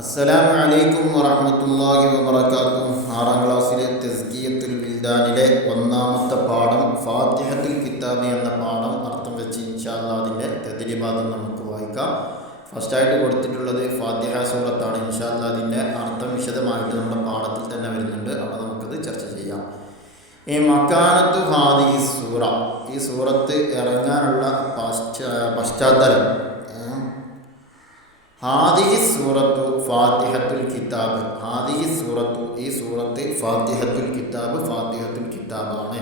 അസ്സലാമു അലൈക്കും വറഹ്മത്തുള്ളാഹി വബറകാതുഹു. ആറാം ക്ലാസ്സിലെ തസ്കിയത്തുൽ ബിൽദാനിലെ ഒന്നാമത്തെ പാഠം ഫാത്തിഹത്തുൽ കിതാബ് എന്ന പാഠം അർത്ഥം വെച്ച് ഇൻഷാല്ലാ അതിന്റെ തദ്രിബാദം നമുക്ക് വായിക്കാം. ഫസ്റ്റായിട്ട് കൊടുത്തിട്ടുള്ളത് ഫാത്തിഹ സൂറത്താണ്. ഇൻഷാല്ലാ അതിന്റെ അർത്ഥം വിശദമായിട്ട് നമ്മുടെ പാഠത്തിൽ തന്നെ വരുന്നുണ്ട്. അപ്പോൾ നമുക്കത് ചർച്ച ചെയ്യാം. ഈ മക്കാനത്തു ഹാദി സൂറ. ഈ സൂറത്ത് ഇറങ്ങാനുള്ള പശ്ചാ പശ്ചാത്തലം ഹാദിഹി സൂറത്തു ഫാത്തിഹത്തുൽ കിതാബ്. ഹാദിഹി സൂറത്തു ഈ സൂറത്ത് ഫാത്തിഹത്തുൽ കിതാബ് ഫാത്തിഹത്തുൽ കിതാബാണ്.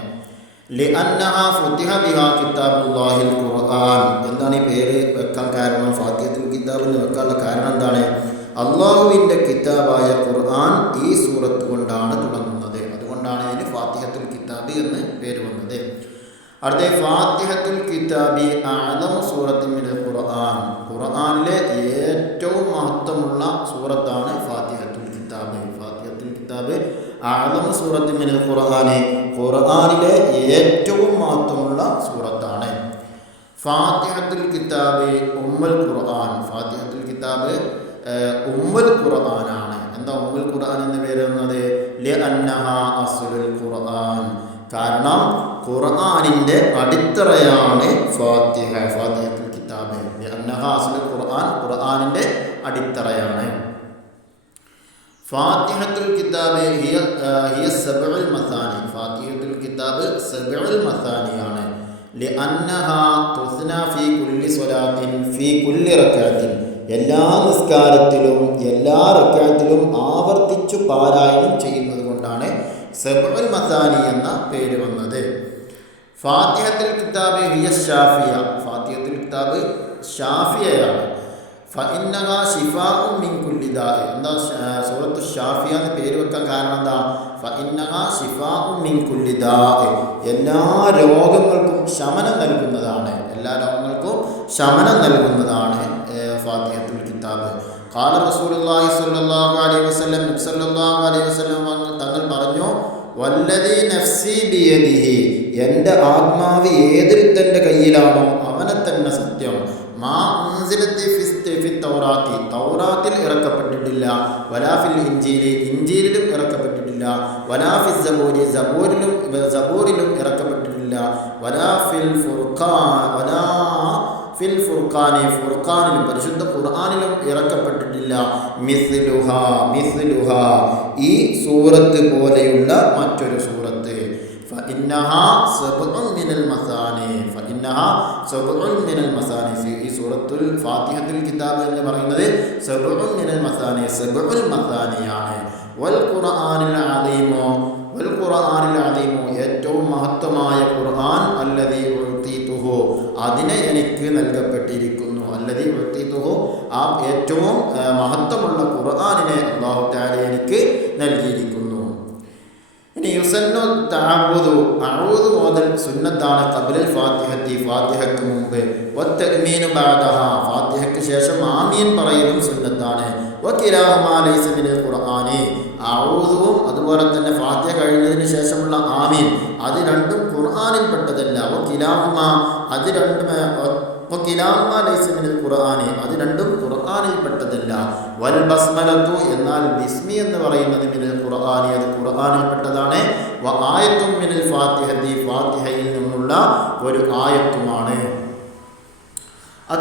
എന്താണ് ഈ പേര്? വെക്കാൻ കാരണം ഫാത്തിഹത്തുൽ കിതാബ് എന്ന് വെക്കാനുള്ള കാരണം എന്താണ്? അള്ളാഹുവിന്റെ കിതാബായ ഖുർആൻ ഈ സൂറത്ത് കൊണ്ടാണ് തുടങ്ങുന്നത്. അതുകൊണ്ടാണ് ഇതിന് ഫാത്തിഹത്തുൽ കിതാബ് എന്ന് പേര് വന്നത്. അടുത്ത ഫാത്തിഹത്തുൽ കിതാബി ആദം സൂറത്തിൽ ഖുർആൻ. ഖുർആനിലെ ഏറ്റവും മഹത്വമുള്ള സൂറത്താണ് ഫാത്തിഹത്തുൽ കിതാബ്. ഫാത്തിഹത്തുൽ കിതാബ് ആദം സൂറത്ത് മിനൽ ഖുർആാന് ഖുർആാനിലെ ഏറ്റവും മഹത്വമുള്ള സൂറത്താണ്. ഫാത്തിഹത്തുൽ കിതാബ് ഉമ്മൽ ഖുർആൻ. ഫാത്തിഹത്തുൽ കിതാബ് ഉമ്മൽ ഖുർആാനാണ്. എന്താ ഉമ്മൽ ഖുർആൻ എന്ന് പേര് വന്നത് ഖുർആൻ. കാരണം ഖുർആാനിന്റെ അടിത്തറയാണ് ഫാത്തിഹ. ഫാത്തിഹത്തുൽ ലിഅന്നഹ ഖുർആൻ ഖുർആാനിന്റെ അടിത്തറയാണ്. ഫാത്തിഹത്തുൽ കിതാബ് ഹിയ ഹിയ സബഉൽ മസാനി. ഫാത്തിഹത്തുൽ കിതാബ് സബഉൽ മസാനിയാണ്. എല്ലാ നിസ്കാരത്തിലും എല്ലാ റക്അത്തിലും ആവർത്തിച്ചു പാരായണം ചെയ്യുന്നത് കൊണ്ടാണ് സബഉൽ മസാനി എന്ന പേര് വന്നത്. ഫാത്തിഹത്തുൽ കിതാബ് ഹിയ ഷാഫിയ. ഫാത്തിഹത്തുൽ കിതാബ് ഷാഫിയയാണ്. മിൻ കുല്ലി ദാഇ. എന്താ സൂറത്തു ഷാഫിയ എന്ന് പേര് വെക്കാൻ കാരണം എന്താ? മിൻ കുല്ലി ദാഇ. എല്ലാ രോഗങ്ങൾക്കും ശമനം നൽകുന്നതാണ്. എല്ലാ രോഗങ്ങൾക്കും ശമനം നൽകുന്നതാണ് ഫാത്തിഹത്തുൽ കിതാബ്. ഖാല റസൂലുള്ളാഹി സ്വല്ലല്ലാഹു അലൈഹി വസല്ലം അലൈഹി വസല്ലം തങ്ങൾ പറഞ്ഞു നഫ്സി എന്റെ ആത്മാവ് ഏതൊരുത്തന്റെ കയ്യിലാണോ അവനെ തന്നെ സത്യം. മാ അൻസിലത്തി തൗറാത്തി. തൗറാത്തിൽ ഇറക്കപ്പെട്ടിട്ടില്ല. വലാഫിൽ ഇഞ്ചീലി ഇഞ്ചീലിലും ഇറക്കപ്പെട്ടിട്ടില്ല. വലാഫിൽ സബൂരി. സബൂരിലും സബൂരിലും ഇറക്കപ്പെട്ടിട്ടില്ല. വലാഫിൽ ഫുർഖാൻ വലാ ഫിൽ ഫുർഖാനെ. ഫുർഖാനിലും പരിശുദ്ധ ഖുർആാനിലും ഇറക്കപ്പെട്ടിട്ടില്ല. മിസ്ലുഹ മിസ്ലുഹ. ഈ സൂറത്ത് പോലെയുള്ള മറ്റൊരു സൂറത്ത് ഈ സൂറത്തുൽ ഫാത്തിഹത്തുൽ കിതാബ് എന്ന് പറയുന്നത് സബ്ഉൻ മിനൽ മസാനി സബ്ഉൽ മസാനിയാണ്. വൽ ഖുർആനിൽ അദീമോ വൽ ഖുർആനിൽ അദീമോ. ഏറ്റവും മഹത്വമായ ഖുർആൻ അല്ലദീ ഉഅ്തീതുഹു അതിനെ എനിക്ക് നൽകപ്പെട്ടിരിക്കുന്നു. അല്ലദീ ഉഅ്തീതുഹു ആ ഏറ്റവും മഹത്വമുള്ള ഖുർആനിനെ അല്ലാഹു തആല എനിക്ക് നൽകിയിരിക്കുന്നു. ഇനി യുസന്നു തഅവ്വുദു അറുപത് മുതൽ സുന്നത്താണ് ഖബ്ലൽ ഫാത്തിഹത്തി ഫാത്തിഹക്ക് മുമ്പ്. വത്തഅ്മീനു ബഅദഹ ഫാത്തിഹക്ക് ശേഷം ആമീൻ പറയലും സുന്നത്താണ്. വകിലാഹുമാ ലൈസ മിനൽ ഖുർആനി. അഊദുവും അതുപോലെ തന്നെ ഫാത്തിഹ കഴിഞ്ഞതിന് ശേഷമുള്ള ആമീൻ. അത് രണ്ടും ഖുർആനിൽ പെട്ടതല്ല വകിലാഹുമ അത് രണ്ടും വകിലാഹുമാ ലൈസ മിനൽ ഖുർആനി. അത് രണ്ടും ഖുർആനിൽ പെട്ടതല്ല വൽ ബസ്മലത്തു എന്നാൽ ബിസ്മി എന്ന് പറയുന്നത് മിനിൽ ഖുർആാനി. അത് ഖുർആനിൽ പെട്ടതാണ് വ ആയത്തും മിനൽ ഫാത്തിഹത്തി ഫാത്തിഹയിൽ നിന്നുള്ള ഒരു ആയത്തുമാണ്.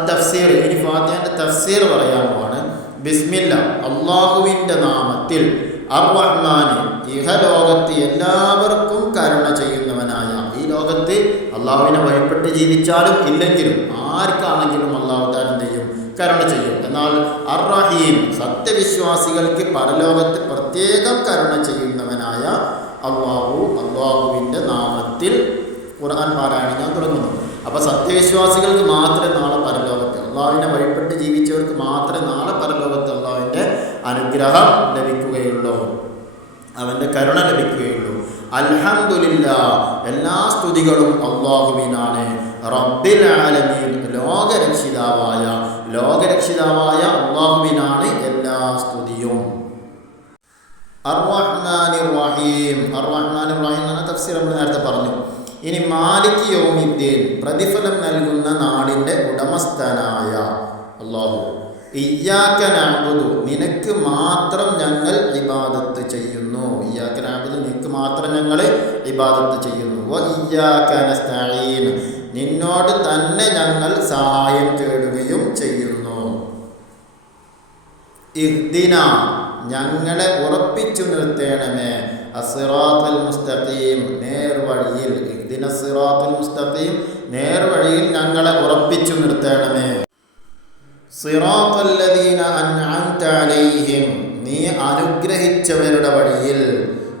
തഫ്സീർ. ഇനി ഫാത്തിഹന്റെ തഫ്സീർ പറയാനുമാണ് ബിസ്മില്ല. അള്ളാഹുവിന്റെ നാമത്തിൽ അർറഹ്മാന് ഇഹലോകത്ത് എല്ലാവർക്കും കരുണ ചെയ്യുന്നവനായ ലോകത്ത് അള്ളാഹുവിനെ ഭയപ്പെട്ട് ജീവിച്ചാലും ഇല്ലെങ്കിലും ആർക്കാണെങ്കിലും അള്ളാഹു താൻ എന്ത് ചെയ്യും? കരുണ ചെയ്യും. എന്നാൽ അർറഹീം സത്യവിശ്വാസികൾക്ക് പരലോകത്ത് പ്രത്യേകം കരുണ ചെയ്യുന്നവനായ അള്ളാഹു അള്ളാഹുവിന്റെ നാമത്തിൽ ഖുർആൻ പാരായണം ഞാൻ തുടങ്ങുന്നു. അപ്പോൾ സത്യവിശ്വാസികൾക്ക് മാത്രമേ നാളെ പരലോകത്ത് അള്ളാഹുവിനെ വഴിപ്പെട്ട് ജീവിച്ചവർക്ക് മാത്രമേ നാളെ പരലോകത്ത് അള്ളാഹുവിന്റെ അനുഗ്രഹം ലഭിക്കുകയുള്ളൂ. അവന്റെ കരുണ ലഭിക്കുകയുള്ളൂ. അൽഹംദുലില്ല എല്ലാ സ്തുതികളും അള്ളാഹുവിനാണ്. റബ്ബിൽ ആലമീൻ ലോകരക്ഷിതാവായ ലോകരക്ഷിതാവായ അള്ളാഹുവിനാണ് എല്ലാ സ്തുതിയും. റഹീം റഹീം എന്ന നേരത്തെ പറഞ്ഞു. ഇനി മാലിക് യോമിദ്ദീൻ പ്രതിഫലം നൽകുന്ന നാടിന്റെ ഉടമസ്ഥനായ അള്ളാഹു. ഇയ്യാക്ക നഅ്ബുദു നിനക്ക് മാത്രം ഞങ്ങൾ ഇബാദത്ത് ഞങ്ങൾ ഇബാദത്ത് ചെയ്യുന്നു. നിന്നോട് തന്നെ ഞങ്ങൾ സഹായം തേടുകയും ചെയ്യുന്നു. ഞങ്ങളെ ഉറപ്പിച്ചു നിർത്തേണമേ. മുസ്തഖീം നേർവഴിയിൽ. സിറാത്തുൽ മുസ്തഖീം നേർവഴിയിൽ ഞങ്ങളെ ഉറപ്പിച്ചു നിർത്തേണമേ. സിറാത്തല്ലദീന അൻഅംത അലൈഹിം നീ അനുഗ്രഹിച്ചവരുടെ വഴിയിൽ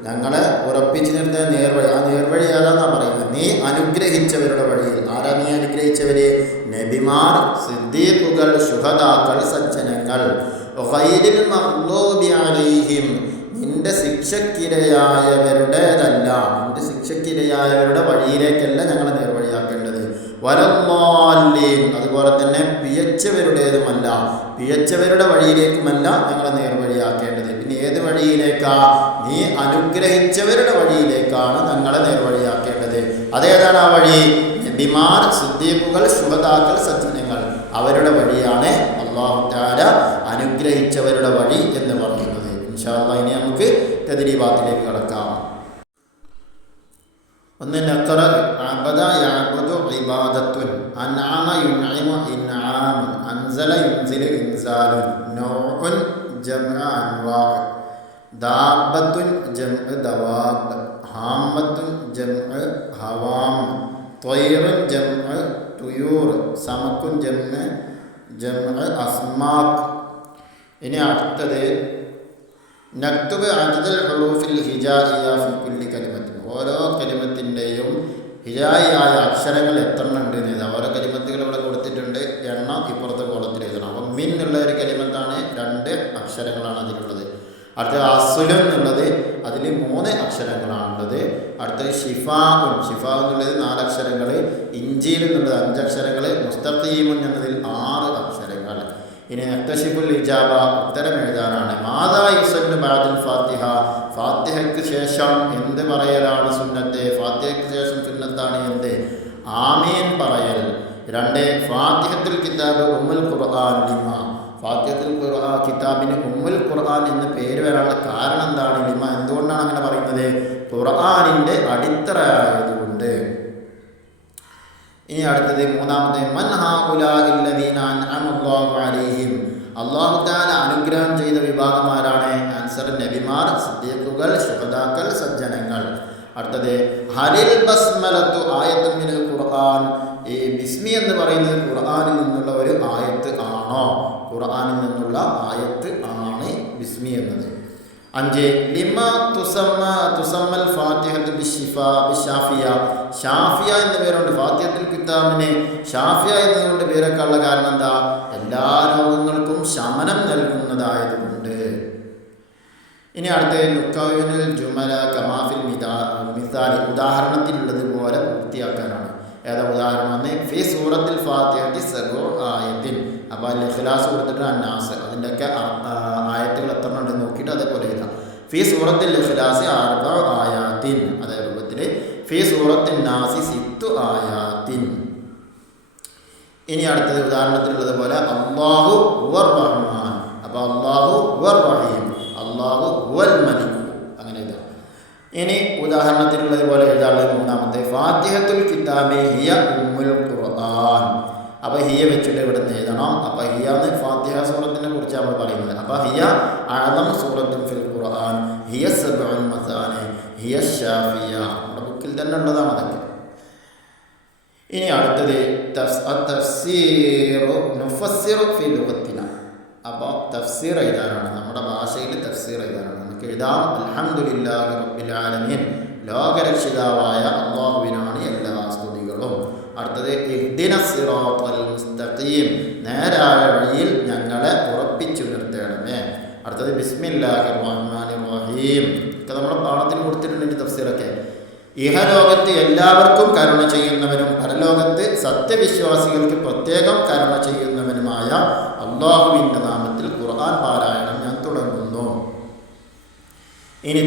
ഞങ്ങളെ ഉറപ്പിച്ചു നിർത്തുന്ന നേർവഴി ആ നേർവഴി ഏതാന്നാ പറയുന്നത്? നീ അനുഗ്രഹിച്ചവരുടെ വഴിയിൽ. ആരാ നീ അനുഗ്രഹിച്ചവര്? നബിമാർ സിദ്ദീഖുകൾ ശുഹദാക്കൾ സജ്ജനങ്ങൾ. നിന്റെ ശിക്ഷക്കിരയായവരുടേതല്ല. നിന്റെ ശിക്ഷക്കിരയായവരുടെ വഴിയിലേക്കല്ല ഞങ്ങൾ നേർവഴിയാക്കേണ്ടത് വലമാലീൻ അതുപോലെ തന്നെ പിയച്ചവരുടേതുമല്ല പിയച്ചവരുടെ വഴിയിലേക്കുമല്ല ഞങ്ങളെ നേർവഴിയാക്കേണ്ടത്. പിന്നെ ഏത് വഴിയിലേക്കാ? നീ അനുഗ്രഹിച്ചവരുടെ വഴിയിലേക്കാണ് ഞങ്ങളെ നേർവഴിയാക്കേണ്ടത്. അതേതാണ് ആ വഴി? നബിമാർ സിദ്ദീഖുകൾ ശുഭതാക്കൾ സജ്ജനങ്ങൾ അവരുടെ വഴിയാണ് അള്ളാഹുദാര അനുഗ്രഹിച്ചവരുടെ വഴി എന്ന് പറയുന്നത്. ഇൻഷാല്ല ഇനി നമുക്ക് തെതിരീബാത്തിലേക്ക് കടക്കാം. ഒന്ന് യഅബുദു ഇബാദത്തുൻ അൻഅമ യുൻഇമു ഇൻആം അൻസല യുൻസിലു ഇൻസാലുൻ നൗഉൻ ജംഅ അൻവാഅ് ദാബത്തുൻ ജംഅ ദവാബ് ഹാമത്തുൻ ജംഅ ഹവാം ത്വയ്റുൻ ജംഅ തുയൂർ സമക്കുൻ ജംഅ ജംഅ അസ്മാക് ഇനി അടുത്തത് നക്തുബ് അദദൽ ഹുറൂഫിൽ ഹിജായിയ ഫി കുല്ലി കലിമത്തിൻ ഓരോ കലിമത്തിൻ്റെയും ഹിജായിയായ അക്ഷരങ്ങൾ എത്ര ഉണ്ട് എന്ന് എഴുതാം. ഓരോ കരിമത്തുകൾ ഇവിടെ കൊടുത്തിട്ടുണ്ട്. എണ്ണം ഇപ്പുറത്തെ കോളത്തിൽ എഴുതണം. അപ്പം മിൻ എന്നുള്ള ഒരു കരിമത്താണ് രണ്ട് അക്ഷരങ്ങളാണ് അതിലുള്ളത്. അടുത്തത് അസുലം എന്നുള്ളത് അതിൽ മൂന്ന് അക്ഷരങ്ങളാണുള്ളത്. അടുത്തത് ഷിഫാഉൻ ഷിഫാ എന്നുള്ളത് നാല് അക്ഷരങ്ങൾ. ഇഞ്ചിയിൽ എന്നുള്ളത് അഞ്ചക്ഷരങ്ങൾ മുസ്തഖീമുൻ എന്നതിൽ ആറ് അക്ഷരങ്ങൾ. ഇനി അക്തഷിഫുൽ ഇജാബ ഉത്തരം എഴുതാനാണ്. മാതാ യുസന്നു ബാദുൽ ഫാത്തിഹ. ഫാത്തിഹയ്ക്ക് ശേഷം എന്ത് പറയലാണ് സുന്നത്തെ? ഫാത്തിഹയ്ക്ക് സുന്നത്താണ് എന്ത്? ആമേൻ പറയൽ. രണ്ട് ഫാത്തിഹത്തുൽ കിതാബ് ഉമ്മുൽ ഖുർആൻ ലിമ. ഫാത്തിഹത്തുൽ ഖുർആൻ കിതാബിന് ഉമ്മുൽ ഖുർആൻ എന്ന് പേര് വരാനുള്ള കാരണം എന്താണ്? ലിമ എന്തുകൊണ്ടാണ് അങ്ങനെ പറയുന്നത്? ഖുർആാനിന്റെ അടിത്തറ ആയതുകൊണ്ട് ഇനി അടുത്തത് മൂന്നാമത്തെ അലൈഹിം. തആല അനുഗ്രഹം ചെയ്ത വിഭാഗമാരാണ് ആൻസർ നബിമാർ സിദ്ദീഖുകൾ ശുഹദാക്കൾ സജ്ജനങ്ങൾ. അടുത്തത് ഹലിൽ ബസ്മലത്തു ആയത്തു മിനൽ ഖുർആൻ. ഈ ബിസ്മി എന്ന് പറയുന്നത് ഖുർആനിൽ നിന്നുള്ള ഒരു ആയത്ത് ആണോ? ഖുർആനിൽ നിന്നുള്ള ആയത്ത് ആണ് ബിസ്മി എന്നത്. അഞ്ച് ലിമ തുസമ്മ തുസമ്മൽ ഫാത്തിഹത്ത് ബിഷിഫ ബിഷാഫിയ ഷാഫിയ എന്ന പേരുണ്ട്. ഫാത്തിഹത്തുൽ കിതാബിന് ഷാഫിയ എന്നതുകൊണ്ട് പേരൊക്കെ ഉള്ള കാരണം എന്താ? എല്ലാ രോഗങ്ങൾക്കും ശമനം നൽകുന്നതായതുകൊണ്ട്. ഇനി അടുത്ത നുക്കവിനുൽ ജുമല കമാഫിൽ മിതാ മിസാലി ഉദാഹരണത്തിലുള്ളത് പോലെ പൂർത്തിയാക്കാനാണ് ഏതാ ഉദാഹരണം? ഒന്ന് ഫി സൂറത്തിൽ ഫാത്തിഹത്തി സഗോ ആയത്തിൻ. അപ്പോൾ അല്ലെ ഖിലാസ് കൊടുത്തിട്ട് അന്നാസ് അതിന്റെയൊക്കെ ആയത്തുകൾ എത്ര ഉണ്ടെന്ന് നോക്കിയിട്ട് അതേപോലെ എഴുതാം. ഫി സൂറത്തിൽ ഇഖ്ലാസ് ആർബ ആയാത്തിൻ. അതേ രൂപത്തിൽ ഫി സൂറത്തിൽ നാസി സിത്തു ആയാത്തിൻ. ഇനി അടുത്തത് ഉദാഹരണത്തിലുള്ളത് പോലെ അള്ളാഹു വർ റഹ്മാൻ. അപ്പോൾ അള്ളാഹു വർ റഹീം. അള്ളാഹു വൽ മലിക് അങ്ങനെ എഴുതാം ഇനി ഉദാഹരണത്തിനുള്ളതുപോലെ എഴുതാനുള്ളത് മൂന്നാമത്തെ. ഫാത്തിഹത്തുൽ കിതാബി ഹിയ ഉമ്മുൽ ഖുർആൻ. അപ്പോൾ ഹിയ വെച്ചിട്ട് ഇവിടെ നിന്ന് എഴുതണം. അപ്പോൾ ഹിയ എന്ന് ഫാത്തിഹ സൂറത്തിനെ കുറിച്ച് നമ്മൾ പറയുന്നത്. അപ്പോൾ ഹിയ അഴതം സൂറത്തും ഫിൽ ഖുർആൻ. ഹിയ സബുൽ മസാന്. ഹിയ ഷാഫിയ നമ്മുടെ ബുക്കിൽ തന്നെ ഉള്ളതാണ് അതൊക്കെ. ഇനി അടുത്തത് തഫ്സീറു നുഫസ്സിറു ഫി ലുഗത്തിന. അപ്പോൾ തഫ്സീർ എഴുതാനാണ്. നമ്മുടെ ഭാഷയിൽ തഫ്സീർ എഴുതാനാണ്. നമുക്ക് എഴുതാം. ആലമീൻ. ലോകരക്ഷിതാവായ അള്ളാഹുവിനാണ് എല്ലാ സ്തുതികളും. അടുത്തത് മുസ്തഖീം. നേരായ വഴിയിൽ ഞങ്ങളെ ഉറപ്പിച്ചു നിർത്തണമേ. അടുത്തത് ബിസ്മില്ലാഹി റഹ്മാനി റഹീം. ഒക്കെ നമ്മുടെ പാഠത്തിന് കൊടുത്തിട്ടുണ്ട് തഫ്സീറൊക്കെ. ഇഹലോകത്ത് എല്ലാവർക്കും കരുണ ചെയ്യുന്നവനും പരലോകത്ത് സത്യവിശ്വാസികൾക്ക് പ്രത്യേകം കരുണ ചെയ്യുന്നവനുമായ അള്ളാഹുവിന്റെ നാമത്തിൽ ഖുർആൻ പാരായണം ഞാൻ തുടങ്ങുന്നു. ഇനി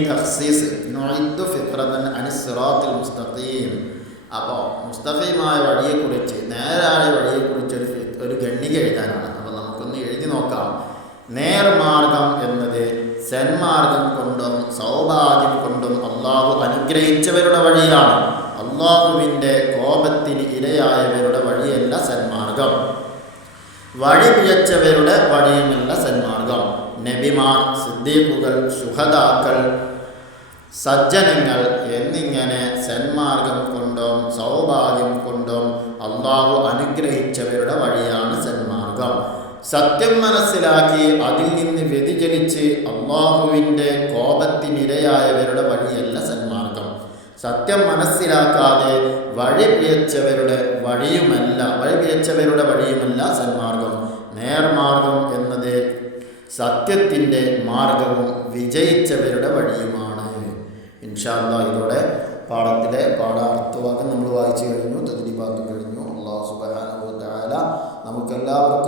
നൊയ്തു ഫിത്രതൻ അനിസ്റാത്തിൽ മുസ്തഖീം. അപ്പോൾ മുസ്തഖീമായ വഴിയെക്കുറിച്ച് നേരായ വഴിയെക്കുറിച്ച് ഒരു ഒരു ഗണ്ണിക എഴുതാനാണ്. അപ്പോൾ നമുക്കൊന്ന് എഴുതി നോക്കാം. നേർമാർഗം എന്നത് സന്മാർഗം കൊണ്ടും സൗഭാഗ്യം കൊണ്ടും അള്ളാഹു അനുഗ്രഹിച്ചവരുടെ വഴിയാണ്. അള്ളാഹുവിന്റെ കോപത്തിന് ഇരയായവരുടെ വഴിയല്ല സന്മാർഗം. വഴി പിഴച്ചവരുടെ വഴിയുമുള്ള സന്മാർഗം. നബിമാർ സിദ്ദീഖുകൾ ശുഹദാക്കൾ സജ്ജനങ്ങൾ എന്നിങ്ങനെ സന്മാർഗം കൊണ്ടും സൗഭാഗ്യം കൊണ്ടും അള്ളാഹു അനുഗ്രഹിച്ചവരുടെ വഴിയാണ് സന്മാർഗം. സത്യം മനസ്സിലാക്കി അതിൽ നിന്ന് വ്യതിചലിച്ച് അള്ളാഹുവിന്റെ കോപത്തിനിരയായവരുടെ വഴിയല്ല സന്മാർഗം. സത്യം മനസ്സിലാക്കാതെ വഴി പിഴച്ചവരുടെ വഴിയുമല്ല വഴി പിഴച്ചവരുടെ വഴിയുമല്ല സന്മാർഗം. നേർമാർഗം എന്നത് സത്യത്തിന്റെ മാർഗവും വിജയിച്ചവരുടെ വഴിയുമാണ്. ഇൻഷാല്ല ഇതോടെ പാഠത്തിലെ പാഠാർത്ഥവാക്യം നമ്മൾ വായിച്ചു കഴിഞ്ഞു തദ്രീപാത്ത് കഴിഞ്ഞു. അള്ളാഹു സുബാന നമുക്കെല്ലാവർക്കും